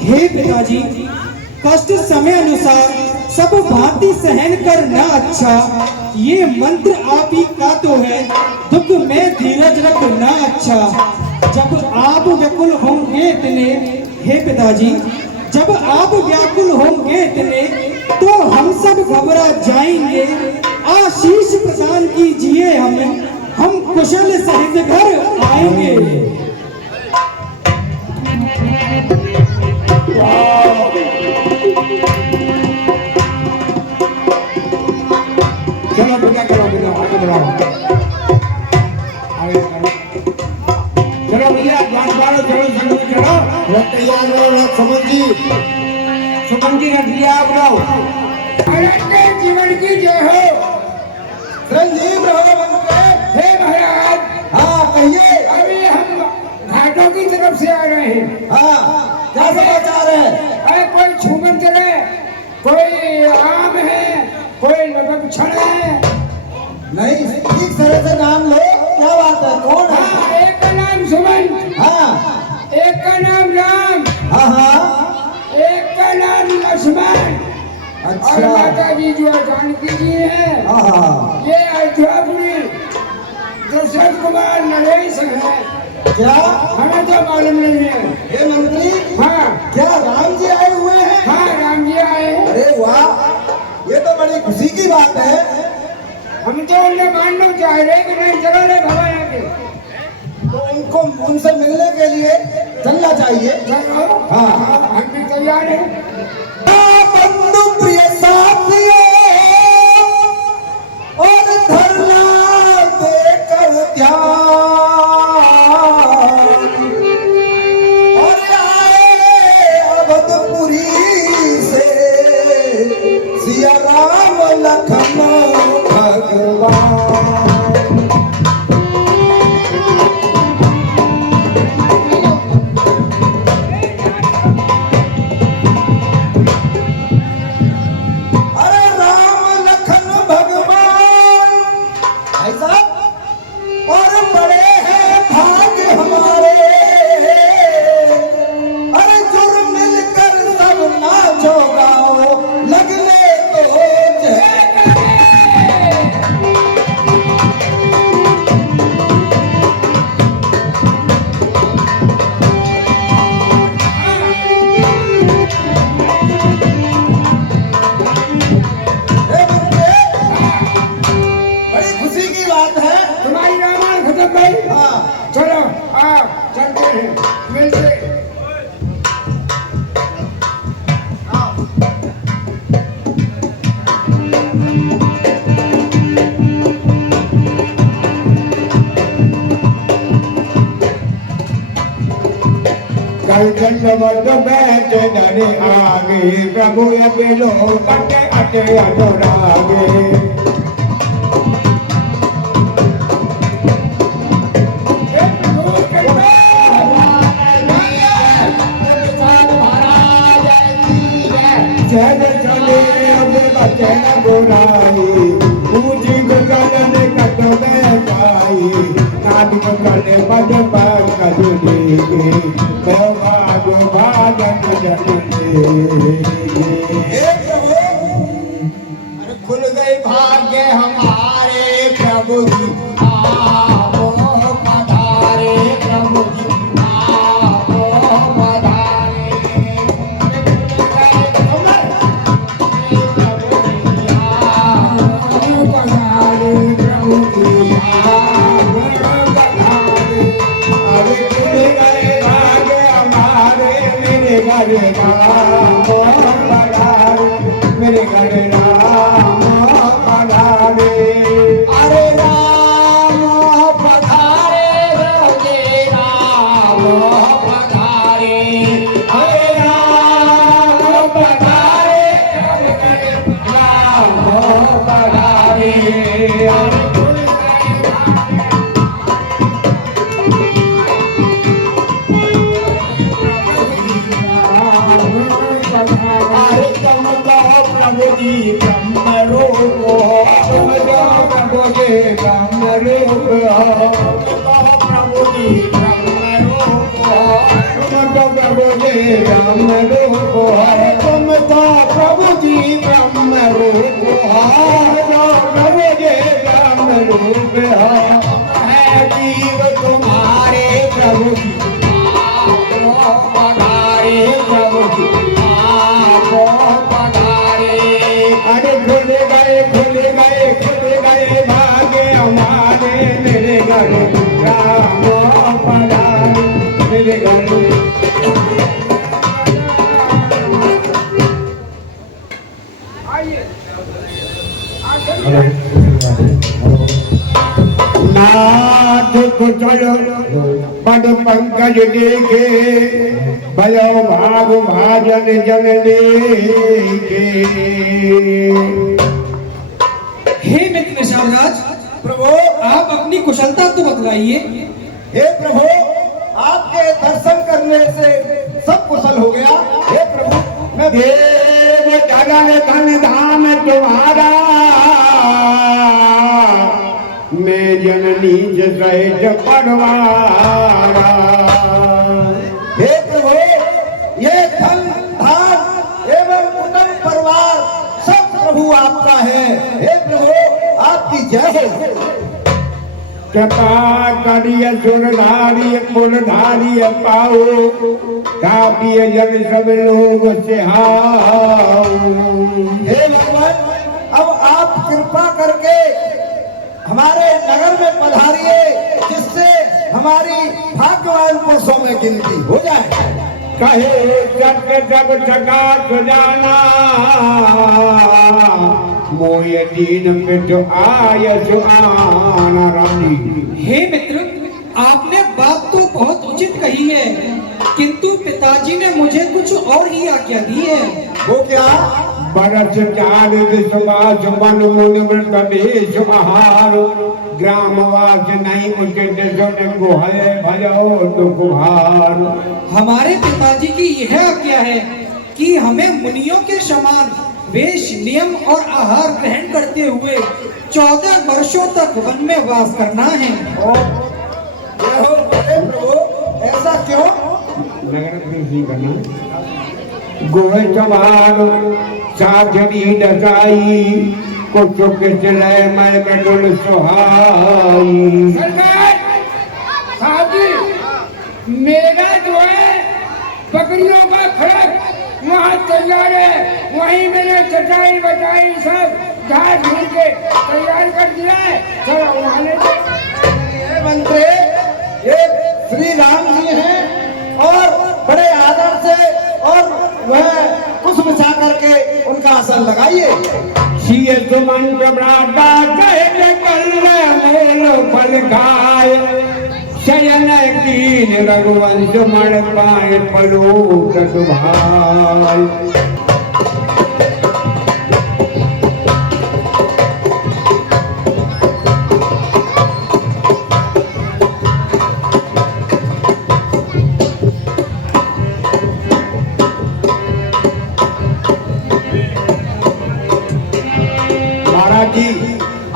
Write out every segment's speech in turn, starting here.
हे पिताजी, कष्ट समय अनुसार सब भांति सहन करना अच्छा। ये मंत्र आप ही का तो है, दुख में धीरज रखना अच्छा। जब आप व्याकुल होंगे इतने, हे पिताजी, जब आप व्याकुल होंगे इतने, तो हम सब घबरा जाएंगे। आशीष प्रदान कीजिए हमें, हम कुशल सहित घर आएंगे। चलो बेटा, चलो बेटा, आगे बढ़ाओ, आगे बढ़ाओ। चलो भैया, जान पारो, चलो संग में चलो। रथ तैयार रहो, रथ सुमन जी। सुमन जी रख लिया आप लोग। अरे जीवन की जय हो, संजीव रहो बनके। हे महाराज। हाँ कहिए। अभी हम घाटों की तरफ से आ रहे हैं। हाँ क्या समाचार है? अरे कोई छूमंतर है, कोई आम है, कोई लबक्षण है। नहीं ठीक तरह से नाम लो, क्या बात है, कौन है? हाँ, एक का नाम सुमन, हाँ एक का नाम राम, हाँ हाँ एक का नाम लक्ष्मण। और अच्छा माता जी जो जानकी जी है, हाँ हाँ। ये अयोध्यापुरी दशरथ कुमार नरेश है। क्या हमें तो मालूम नहीं है। हे मंत्री, हाँ क्या राम जी आए हुए हैं? हाँ, राम जी आए हैं। अरे वाह, ये तो बड़ी खुशी की बात है। हम तो उन्हें मानना चाह रहे कि नहीं, चलो रे भगवान आके। तो उनको उनसे मिलने के लिए चलना चाहिए। चलो, हाँ हम भी तैयार हैं। बंधु प्रिय साथियों, और धरना देकर ध्यान, और आए अवधपुरी से सिया राम लखन भगवान। अरे राम लखन भगवान भाई साहब, और बड़े हैं भाग्य हमारे। अरे जुर्म मिलकर सब नाचो गाओ, लगने तो जय। हे बच्चे, बड़ी खुशी की बात है। तुम्हारी रामायण खत्म भाई। हाँ चलो आप चलते हैं, मिलते हैं। कल चंद्रवत बैठ धरे आगे, प्रभु ये लो कटे अटे अटोरागे। जय चले अब बचे न बुराई, पूजी गगन ने कट में जाई। नाद गले बज पर कजुली के, भाग भागन जगले। हे प्रभु, अरे खुल गए भाग्य हमारे प्रभु जी, आओ पधारे प्रभु जी, आओ पधारे। आओ पधारे प्रभु जी, आओ पधारे। अरे खुल गए भाग्य हमारे, मेरे घर राम पधारे, मेरे घर राम पधारे। अरे राम पधारे, रोजे राम पधारे। अरे राम पधारे, राम पधारे। अरे अरे तुम तो प्रभु जी राम रूप है, तुम तो प्रभु जी ब्रह्म रूप है, प्रभु जी ब्रह्म रूप है जीव तुम्हारे प्रभु जी पधारे, प्रभु जी पधारे। अरे खुल गए भाग्य हमारे, मेरे घर राम पधारे, मेरे घर। नाथ कुशल पद पंकज देखे, भयो भाग भाजन जन लेके। हे मित्र शाहराज, प्रभु आप अपनी कुशलता तो बतलाइए। हे प्रभु, आपके दर्शन करने से सब कुशल हो गया। हे प्रभु, मैं देव जगन धन धाम तुम्हारा, मैं जननी सहज परवारा। हे प्रभु, ये धन धाम एवं कुटुंब परिवार सब प्रभु आपका है। हे प्रभु, आपकी जय हो। कृपा करिय सुरधारी कुलधारी पाओ, कापिय जन सब लोग सिहाओ। हे भगवान, अब आप कृपा करके हमारे नगर में पधारिए, जिससे हमारी भाग्यवान पुरुषों में गिनती हो जाए। कहे जग जगा सुजाना, मोय दीन पिट आय सुआना रानी। हे मित्र, आपने बात तो बहुत उचित कही है, किंतु पिताजी ने मुझे कुछ और ही आज्ञा दी है। वो क्या? बरस चार विश्वास मन मुनि व्रतदेश आहार, ग्रामवास नहीं उचित सुन गुहय भयो दुख भार। हमारे पिताजी की यह आज्ञा है कि हमें मुनियों के समान वेश नियम और आहार ग्रहण करते हुए 14 वर्षों तक वन में वास करना है। जय हो। अरे प्रभु, ऐसा क्यों? नगर कृषि करना गोहे चमार साधनी दसाई, कुछ किचले मैं बेडुल सुहाई। साहब जी, मेरा जो है बकरियों का खड़क वहाँ तैयार है, वहीं मैंने चटाई बटाई सब घाट ढूंढ के तैयार कर दिया है। चलो वहाँ ले ये मंत्री, ये श्री राम जी हैं और बड़े आदर से और वह कुछ बिछा करके उनका आसन लगाइए। सीए सुमन प्रभ्राता कहे कल मूल फल खाए, शयन कीन रघुवंश मण पाए पलोक सुभाय।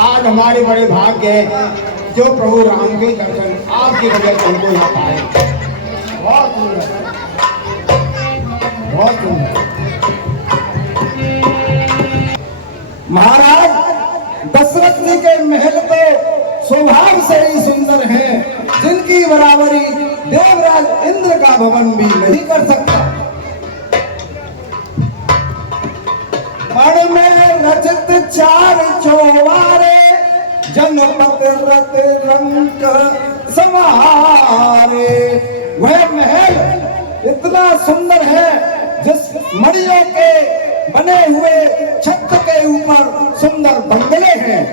आज हमारे बड़े भाग्य है जो प्रभु राम के दर्शन आपकी वजह से हमको यहाँ पाए। बहुत सुंदर, बहुत सुंदर। महाराज दशरथ जी के महल तो स्वभाव से ही सुंदर हैं, जिनकी बराबरी देवराज इंद्र का भवन भी नहीं कर सकता। मण में रचित चार चौबारे, जनपद रत रंक समारे। वह महल इतना सुंदर है, जिस मणियों के बने हुए छत के ऊपर सुंदर बंगले हैं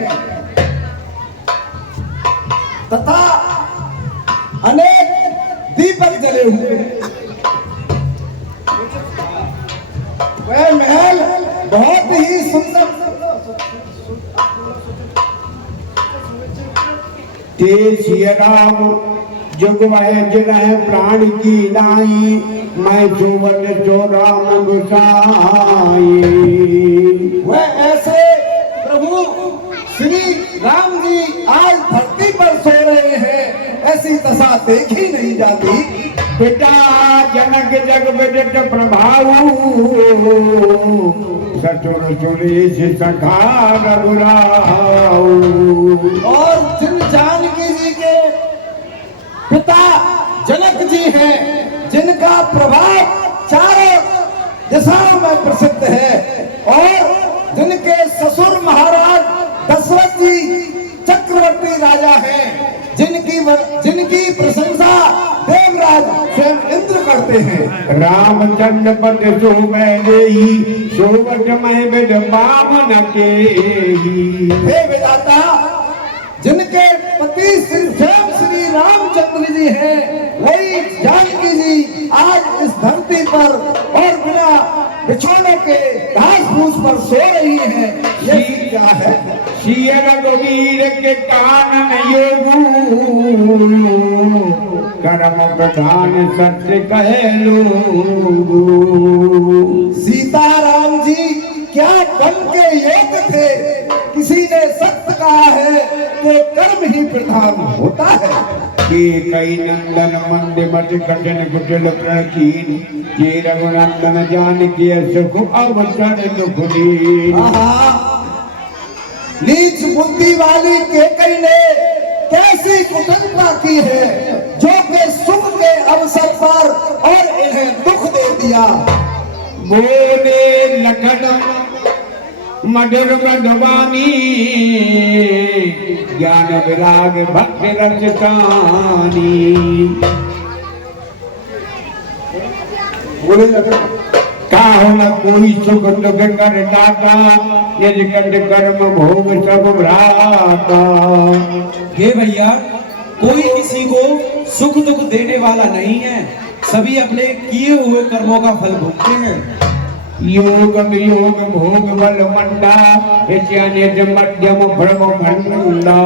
तथा अनेक दीपक जले हुए हैं। वह महल बहुत ही सुंदर। सिया राम जुग वह जिन्ह प्राण की लाई, मैं जुवन जो राम गुसाई। वह ऐसे प्रभु श्री राम जी आज धरती पर सो रहे हैं, ऐसी दशा देखी नहीं जाती। पिता जनक जग विदित प्रभाऊ ससुर सुरेश सखा रघुराऊ। और जिन जानकी जी के पिता जनक जी हैं, जिनका प्रभाव चारों दिशाओं में प्रसिद्ध है, और जिनके ससुर महाराज दशरथ जी चक्रवर्ती राजा हैं, जिनकी प्रशंसा देवराज स्वयं इंद्र करते हैं। रामचंद्र पद सो मैंने ही सोवट मैं विद बामन के ही। हे विधाता, जिनके पति स्वयं श्री रामचंद्र जी हैं, वही जानकी जी आज इस धरती पर और बिना बिछोने के घास फूस पर सो रही हैं। ये क्या है? सिय रघुवीर के कानन योगू कर्म प्रधान सत्य कहे लोगू। सीताराम जी क्या बन के योग थे? किसी ने सत्य कहा है कि कर्म ही प्रधान होता है। के कई नंदन मंद मत कठिन कुटिल प्रणकीन के रघुनंदन जान के सुख अवसर दुख दीन। नीच बुद्धि वाली केकई ने कैसी कुटिलता की है, जो के सुख के अवसर पर और इन्हें दुख दे दिया। बोले लखन मधुर मधुबानी ज्ञान विराग भक्ति रचतानी। बोले लखन काहु न कोई सुख दुख कर दाता निज कंठ कर्म भोग सब भ्राता। हे भैया, कोई किसी को सुख दुख देने वाला नहीं है, सभी अपने किए हुए कर्मों का फल भोगते हैं। योग वियोग भोग बल मंडा निज मध्यम भ्रम मंडा।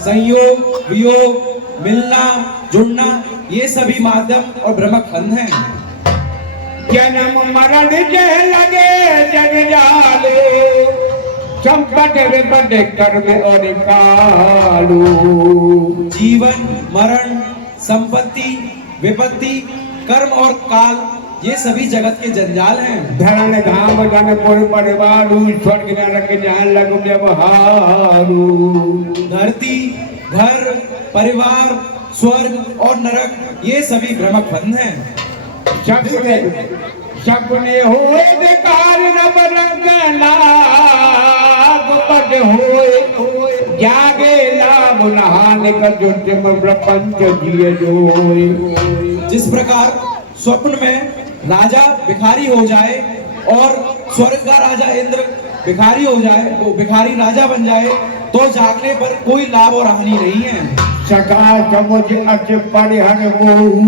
संयोग वियोग मिलना जुड़ना ये सभी माध्यम और भ्रमक फंद हैं। जन्म मरण जह लगे जग जालो संपट विपद कर्म और कालो। जीवन मरण संपत्ति विपत्ति कर्म और काल ये सभी जगत के जंजाल हैं। धन धाम धनपुर परिवार स्वर्ग नरक जान लग व्यवहारू। धरती घर परिवार स्वर्ग और नरक ये सभी भ्रमक फंद हैं। सपने होए बेकार रब रंग नाग पद होए जागे लाभ नहान का जुर्म प्रपंच जिए जोए। जिस प्रकार स्वप्न में राजा भिखारी हो जाए और स्वर्ग का राजा इंद्र भिखारी हो जाए, वो भिखारी राजा बन जाए, तो जागने पर कोई लाभ और हानि नहीं है। सका समुझ अच परिहर मोहू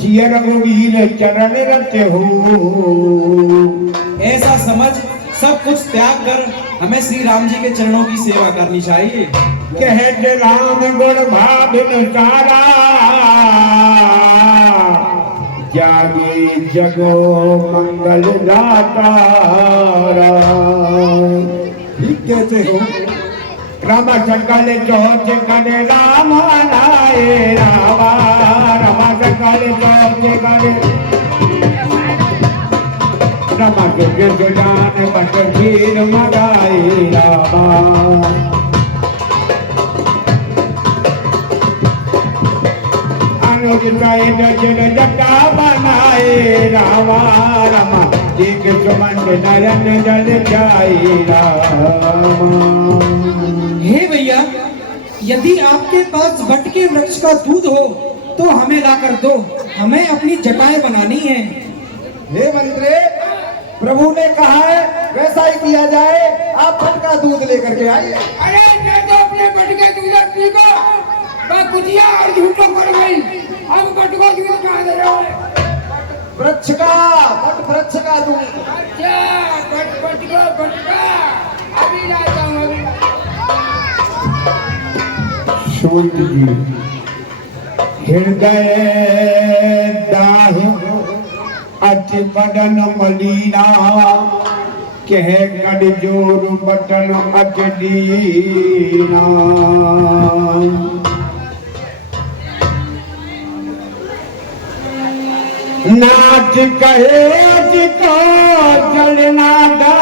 सिय रघुवीर चरण रत हो। ऐसा समझ सब कुछ त्याग कर हमें श्री राम जी के चरणों की सेवा करनी चाहिए। कहते राम गुण भाविन सारा जागे जगो मंगल दातारा। ठीक कहते हो। राम सकल चौथ करे राम आए रामा। राम सकल चौथ करे राम के जुलान बट भीर मगाए रामा। अनुज जन जटा बनाए रामा। रामा एक सुमंत नयन जल जाए रामा। हे भैया, यदि आपके पास वटके वृक्ष का दूध हो तो हमें लाकर दो, हमें अपनी जटाएं बनानी है। हे मंत्री, प्रभु ने कहा है वैसा ही किया जाए। आप वटका दूध लेकर के आइए। अरे मैं तो अपने बटके दूध पी को मैं कुतिया और झूठों कर गई। अब बटको दूध कहाँ दे रहे हो? वृक्ष का वृक्ष का दूध। अच्छा बटका अभी लाता हूँ अभी। सूत जी हृदय दाहि अति बदन मलीना कह कड़ जोर बटन अति दीना। नाच कहे को चलना दा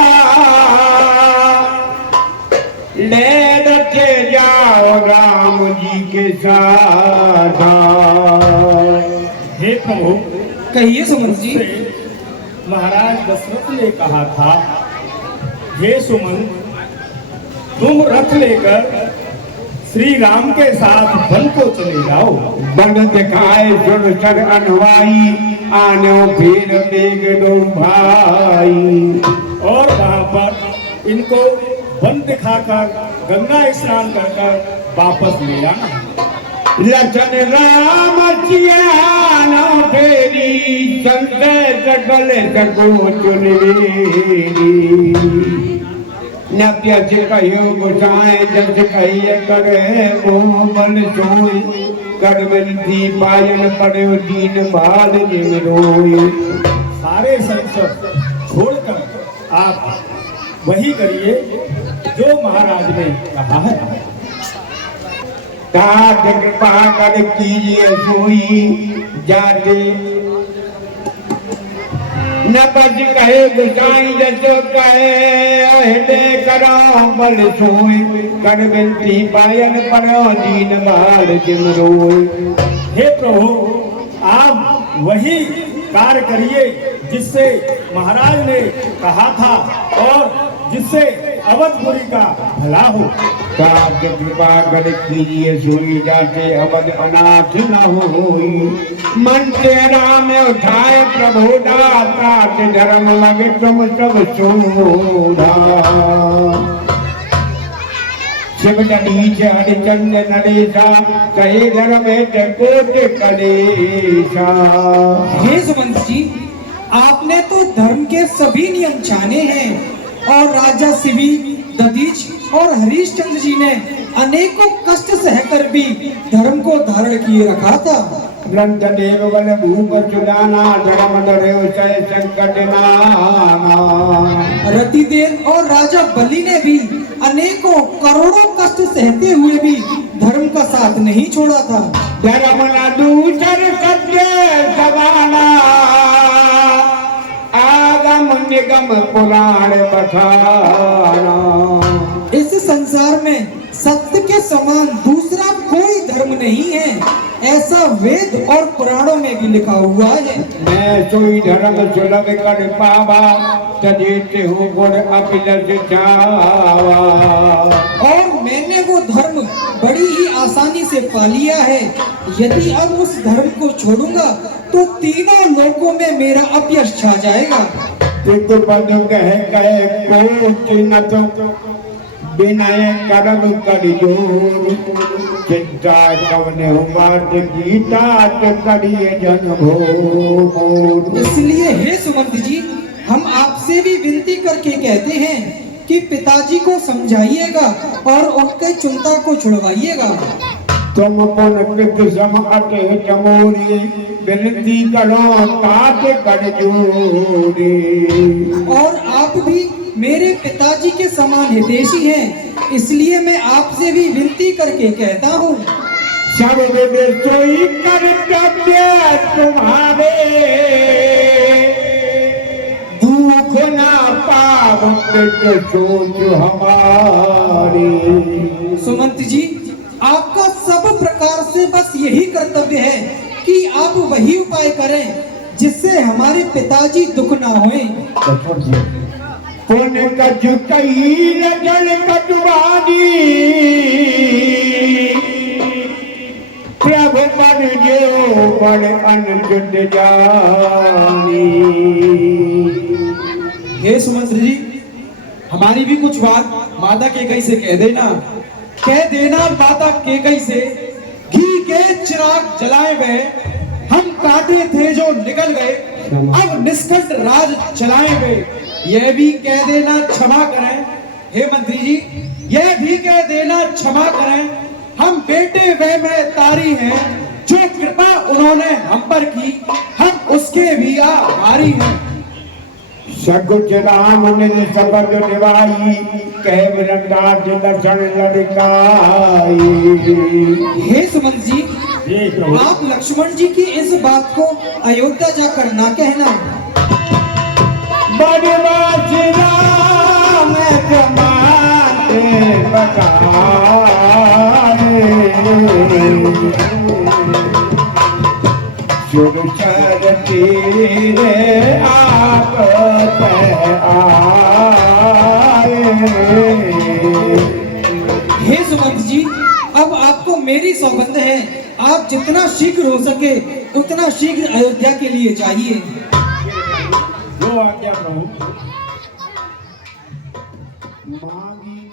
ले रखे जाओ राम जी के साथ। हे प्रभु, कहिए सुमंत जी। महाराज दशरथ ने कहा था, हे सुमन, तुम रथ लेकर श्री राम के साथ वन को चले जाओ। बन दिखाए सुरसर अनवाई आनो फिर देख दो भाई। और वहां पर इनको वन दिखाकर गंगा स्नान कर वापस ले आना। लखन राम सियानो फेरी संत सकल सको चुनवेरी। न प्यस कहो गुसाए जस कहिए करे मोह बल सोई। कर विनती पायन पड़ो दीन बाल जिम रोई। सारे संसद छोड़कर आप वही करिए जो महाराज ने कहा है। तात कृपा कर कीजिए सोई जाते। न बज कहे गुसाई जसो कहे हृदय करो बल सोई। कर विनती पायन पड़ो दीन बाल जिम रोई। हे प्रभु, आप वही कार्य करिए जिससे महाराज ने कहा था और जिससे अवधपुरी का भला हो। तात कृपा कर कीजिए सोई जाते अवध अनाथ न होई। मन तेरा में उठाए प्रभु दाता धर्म लगे तुम सब सोधा। शिव ननीच हरिचंद नरेशा कहे धर्म कोट कलेशा। हे सुमंत जी, आपने तो धर्म के सभी नियम जाने हैं और राजा शिवी, दधीच और हरिश्चंद्र जी ने अनेकों कष्ट सहकर भी धर्म को धारण किए रखा था। ग्रंथ देव बल भूप चुदाना धर्म डरे जय संकट नाना। रतिदेव और राजा बलि ने भी अनेकों करोड़ों कष्ट सहते हुए भी धर्म का साथ नहीं छोड़ा था। धर्म न दूसर सत्य सवाना आगम निगम पुराण बखाना। इस संसार में सत्य के समान दूसरा कोई धर्म नहीं है, ऐसा वेद और पुराणों में भी लिखा हुआ है। मैं सोई धर्म सुलभ कर पावा तजेते हो गुण अपिलस जावा। और मैंने वो धर्म बड़ी ही आसानी से पा लिया है। यदि अब उस धर्म को छोड़ूंगा तो तीनों लोकों में मेरा अपयश छा जाएगा। चित पद कह कोट न तो विनय करब कर जोर। चिंता कवने बात गीता करिए जन भोर। इसलिए हे सुमंत जी, हम आपसे भी विनती करके कहते हैं कि पिताजी को समझाइएगा और उनके चिंता को छुड़वाइएगा। तुम पुन कृत सम अटे चमोरी विनती करो तात कर जोरी। और आप भी मेरे पिताजी के समान हितैषी हैं, इसलिए मैं आपसे भी विनती करके कहता हूँ। सब विद सोई कर्तव्य तुम्हारे दुख ना पाव सोच हमारी। सुमंत जी, आपका सब प्रकार से बस यही कर्तव्य है कि आप वही उपाय करें जिससे हमारे पिताजी दुख ना होए। पुन कछु कही रजल कटवानी प्रभु पर जो पर अनुजुद जानी। हे सुमंत जी, हमारी भी कुछ बात माता केकई से कह देना माता केकई से। घी के चिराग जलाए गए, हम काटे थे जो निकल गए, अब निष्कंठ राज चलाए गए। यह भी कह देना क्षमा करें हे मंत्री जी, यह भी कह देना क्षमा करें, हम बेटे वे में तारी हैं, जो कृपा उन्होंने हम पर की, हम उसके भी आभारी हैं। सकुच राम निज सबद निभाई कह विरंदाज दर्शन लड़काई। हे सुमंत जी, जी प्रभु। आप लक्ष्मण जी की इस बात को अयोध्या जाकर ना कहना। बड़बाजी राम कमाते बकाए जुड़ चरती रे आप आए। हे सुमंत जी, अब आपको मेरी सौगंध है, आप जितना शीघ्र हो सके उतना शीघ्र अयोध्या के लिए जाइए। जो आज्ञा प्रभु। मांगी